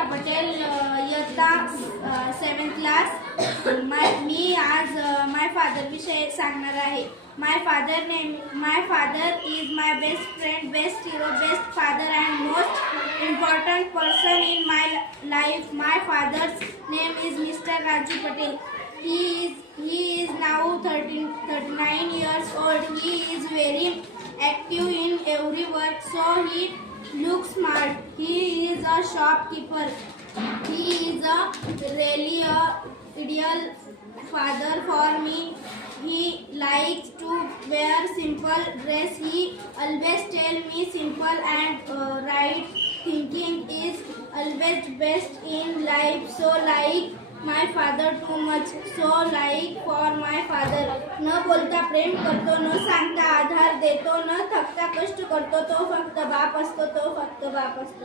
अनुष्का पटेल, इयत्ता 7th class. मी आज my father विषयी सांगणार आहे. My father is my best friend, best hero, best father and most important person in my life. My father's name is Mr. Raju Patel. He is now 39 years old. He is very active in every work, so he looks smart. He is a shopkeeper. He is really a ideal father for me. He likes to wear simple dress. He always tell me simple and right thinking is always best in life. So like my father too much. So like for my father. न बोलता प्रेम करतो, न सांगता आधार देतो, न थकता कष्ट करतो, तो फक्त बाप असतो, तो फक्त बाप असतो.